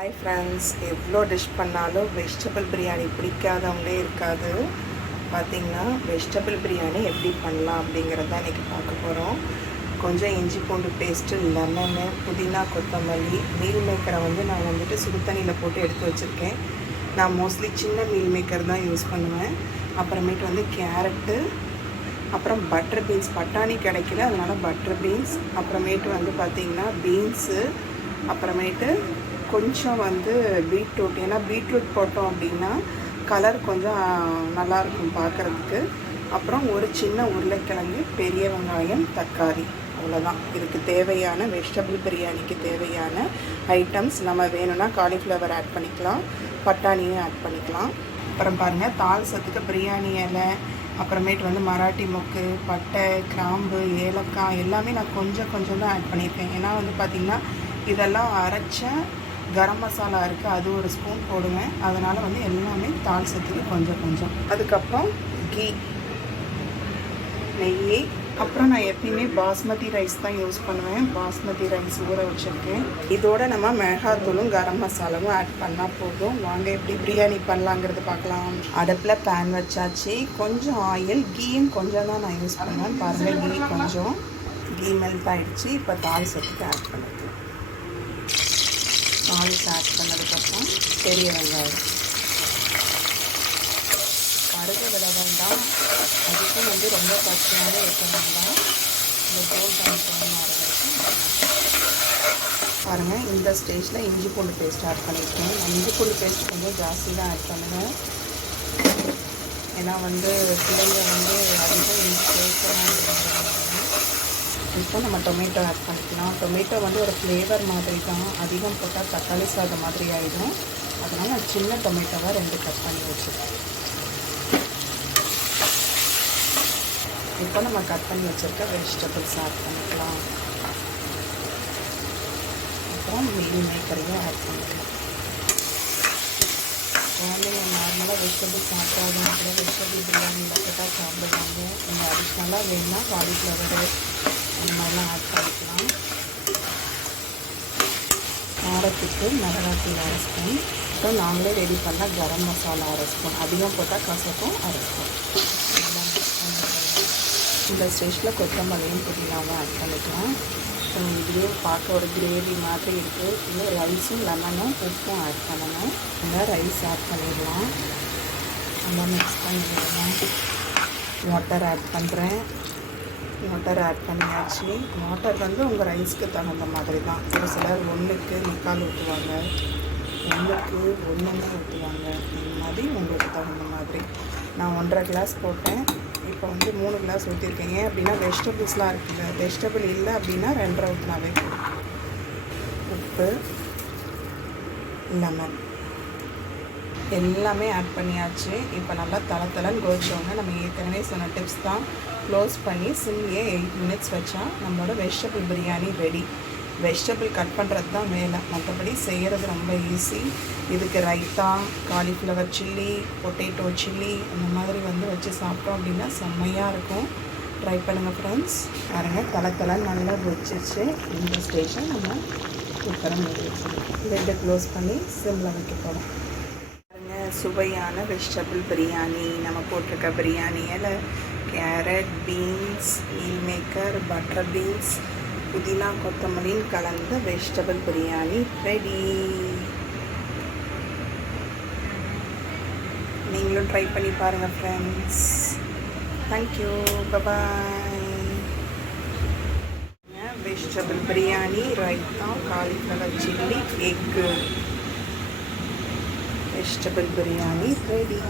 Hi friends, எவ்வளோ dish பண்ணாலும் vegetable biryani பிடிக்காதவங்களே இருக்காது. பார்த்திங்கன்னா வெஜிடபிள் பிரியாணி எப்படி பண்ணலாம் அப்படிங்கிறத இன்றைக்கி பார்க்க போகிறோம். கொஞ்சம் இஞ்சி பூண்டு பேஸ்ட்டு, லெமனு, புதினா, கொத்தமல்லி, மீல் மேக்கரை நான் சுடு தண்ணியில் போட்டு எடுத்து வச்சுருக்கேன். நான் மோஸ்ட்லி சின்ன மீல் மேக்கர் தான் யூஸ் பண்ணுவேன். அப்புறமேட்டு கேரட்டு, அப்புறம் பட்டர் பீன்ஸ், பட்டாணி கிடைக்கல அதனால் பட்டர் பீன்ஸ், அப்புறமேட்டு பார்த்திங்கன்னா பீன்ஸு, அப்புறமேட்டு கொஞ்சம் பீட்ரூட். ஏன்னா பீட்ரூட் போட்டோம் அப்படின்னா கலர் கொஞ்சம் நல்லாயிருக்கும் பார்க்குறதுக்கு. அப்புறம் ஒரு சின்ன உருளைக்கிழங்கு, பெரிய வெங்காயம், தக்காளி, அவ்வளோதான். இதுக்கு தேவையான வெஜிடபிள் பிரியாணிக்கு தேவையான ஐட்டம்ஸ். நம்ம வேணும்னா காலிஃப்ளவர் ஆட் பண்ணிக்கலாம், பட்டாணியும் ஆட் பண்ணிக்கலாம். அப்புறம் பாருங்கள், தால்சத்துக்கு பிரியாணி இலை, அப்புறமேட்டு மராட்டி மொக்கு, பட்டை, கிராம்பு, ஏலக்காய் எல்லாமே நான் கொஞ்சம் தான் ஆட் பண்ணியிருக்கேன். ஏன்னா பார்த்திங்கன்னா இதெல்லாம் அரைச்ச கரம் மசாலா இருக்குது, அது ஒரு ஸ்பூன் போடுவேன். அதனால் எல்லாமே தால்சத்துக்கு கொஞ்சம். அதுக்கப்புறம் கீ, நெய். அப்புறம் நான் எப்பயுமே பாஸ்மதி ரைஸ் தான் யூஸ் பண்ணுவேன். பாஸ்மதி ரைஸ் ஊற வச்சுருக்கேன். இதோட நம்ம மிளகாத்தூளும் கரம் மசாலாவும் ஆட் பண்ணால் போதும். வாங்க எப்படி பிரியாணி பண்ணலாங்கிறது பார்க்கலாம். அடுப்பில் பேன் வச்சாச்சு. கொஞ்சம் ஆயில், கீயும் கொஞ்சம் தான் நான் யூஸ் பண்ணுவேன். பாருங்கள், கீ மெல்ட் ஆகிடுச்சு. இப்போ தால்சத்துக்கு ஆட் பண்ணிக்கலாம். தாளித்து ஆட் பண்ணதுக்கப்புறம் பெரிய வெங்காயம் கருக விட வேண்டாம். அதுக்கும் ரொம்ப பச்சையாக இருக்க வேண்டாம். இந்த கோல்டன் ப்ரௌன் ஆகிற வரைக்கும் பாருங்கள். இந்த ஸ்டேஜில் இஞ்சி பூண்டு பேஸ்ட் ஆட் பண்ணியிருக்கேன். நான் இஞ்சி பூண்டு பேஸ்ட் கொஞ்சம் ஜாஸ்தி தான் ஆட் பண்ணுவேன். ஏன்னா பிள்ளைங்க அதிகம் இஞ்சி சேர்க்கலாம். இப்போ நம்ம டொமேட்டோ ஆட் பண்ணிக்கலாம். டொமேட்டோ ஒரு ஃப்ளேவர் மாதிரி தான். அதிகம் போட்டால் தக்காளி சாதம் மாதிரி ஆகிடும். அதனால் நான் சின்ன டொமேட்டோவாக 2 கட் பண்ணி வச்சுருக்கேன். இப்போ நம்ம கட் பண்ணி வச்சுருக்க வெஜிடபிள்ஸ் ஆட் பண்ணிக்கலாம். அப்புறம் மீல் மேக்கரையும் ஆட் பண்ணிக்கலாம். குழந்தைங்க நார்மலாக வெஜிடபிள்ஸ் சாப்பிட்றாங்க கூட வெஜிடபிள் பிரியாணியில் போட்டால் சாப்பிடுவாங்க. நீங்கள் அடிஷ்னலாக வேணும்னா காலிஃப்ளவரு இந்த மாதிரிலாம் ஆட் பண்ணிக்கலாம். காரத்துக்கு மிளகாத்தூள் 1 ஸ்பூன். அப்புறம் நாங்களே ரெடி பண்ணால் கரம் மசாலா 1 ஸ்பூன். அதிகம் போட்டால் கசக்கும், 1 ஸ்பூன். இந்த ஸ்டேஜில் கொத்தமல்லியும் புதினாவும் ஆட் பண்ணிக்கலாம். இதுலேயே பார்க்க ஒரு கிரேவி மாதிரி இருக்குது. இன்னும் ரைஸும் லெமனும் உப்பும் ஆட் பண்ணணும். இந்த ரைஸ் ஆட் பண்ணிடலாம். நல்லா மிக்ஸ் பண்ணிடலாம். வாட்டர் ஆட் பண்ணுறேன். வாட்டர் ஆட் பண்ணியாச்சு. வாட்டர் உங்கள் ரைஸ்க்கு தகுந்த மாதிரி தான். ஒரு சிலர் 1க்கு 3/4 ஊற்றுவாங்க, 1க்கு 1 ஊற்றுவாங்க. இந்த மாதிரி உங்களுக்கு தகுந்த மாதிரி. நான் 1.5 கிளாஸ் போட்டேன். இப்போ 3 கிளாஸ் ஊற்றிருக்கேன். ஏன் அப்படின்னா வெஜிடபிள்ஸ்லாம் இருக்குங்க. வெஜிடபிள் இல்லை அப்படின்னா 2.5 ஊற்றினாவே போதும். உப்பு, லெமன் எல்லாமே ஆட் பண்ணியாச்சு. இப்போ நல்லா தளன்னு கொதிச்சோங்க. நம்ம ஏற்கனவே சொன்ன டிப்ஸ் தான். க்ளோஸ் பண்ணி சிம்லேயே 8 மினிட்ஸ் வச்சா நம்மளோட vegetable biryani ready. Vegetable cut பண்ணுறது தான் வேலை, மற்றபடி செய்கிறது ரொம்ப ஈஸி. இதுக்கு raita, cauliflower chilli, potato chilli அந்த மாதிரி வச்சு சாப்பிட்டோம் அப்படின்னா செம்மையாக இருக்கும். ட்ரை பண்ணுங்கள் ஃப்ரெண்ட்ஸ். பாருங்கள், தளன்னு நல்லா வச்சிச்சு. இந்த ஸ்டேஷன் நம்ம குக்கரை மூடி வச்சுருக்கோம். லெட்டை க்ளோஸ் பண்ணி சிம்மில் வைக்க போகிறோம். பாருங்கள், சுவையான வெஜிடபிள் பிரியாணி. நம்ம போட்டிருக்க பிரியாணி இலை, carrot, beans, meal maker, butter beans, புதினா, கொத்தமல்லின்னு கலந்த வெஜிடபிள் பிரியாணி ரெடி. நீங்களும் ட்ரை பண்ணி பாருங்கள் friends. Thank you, bye bye. Vegetable biryani, raita, cauliflower chilli, egg, vegetable biryani ready.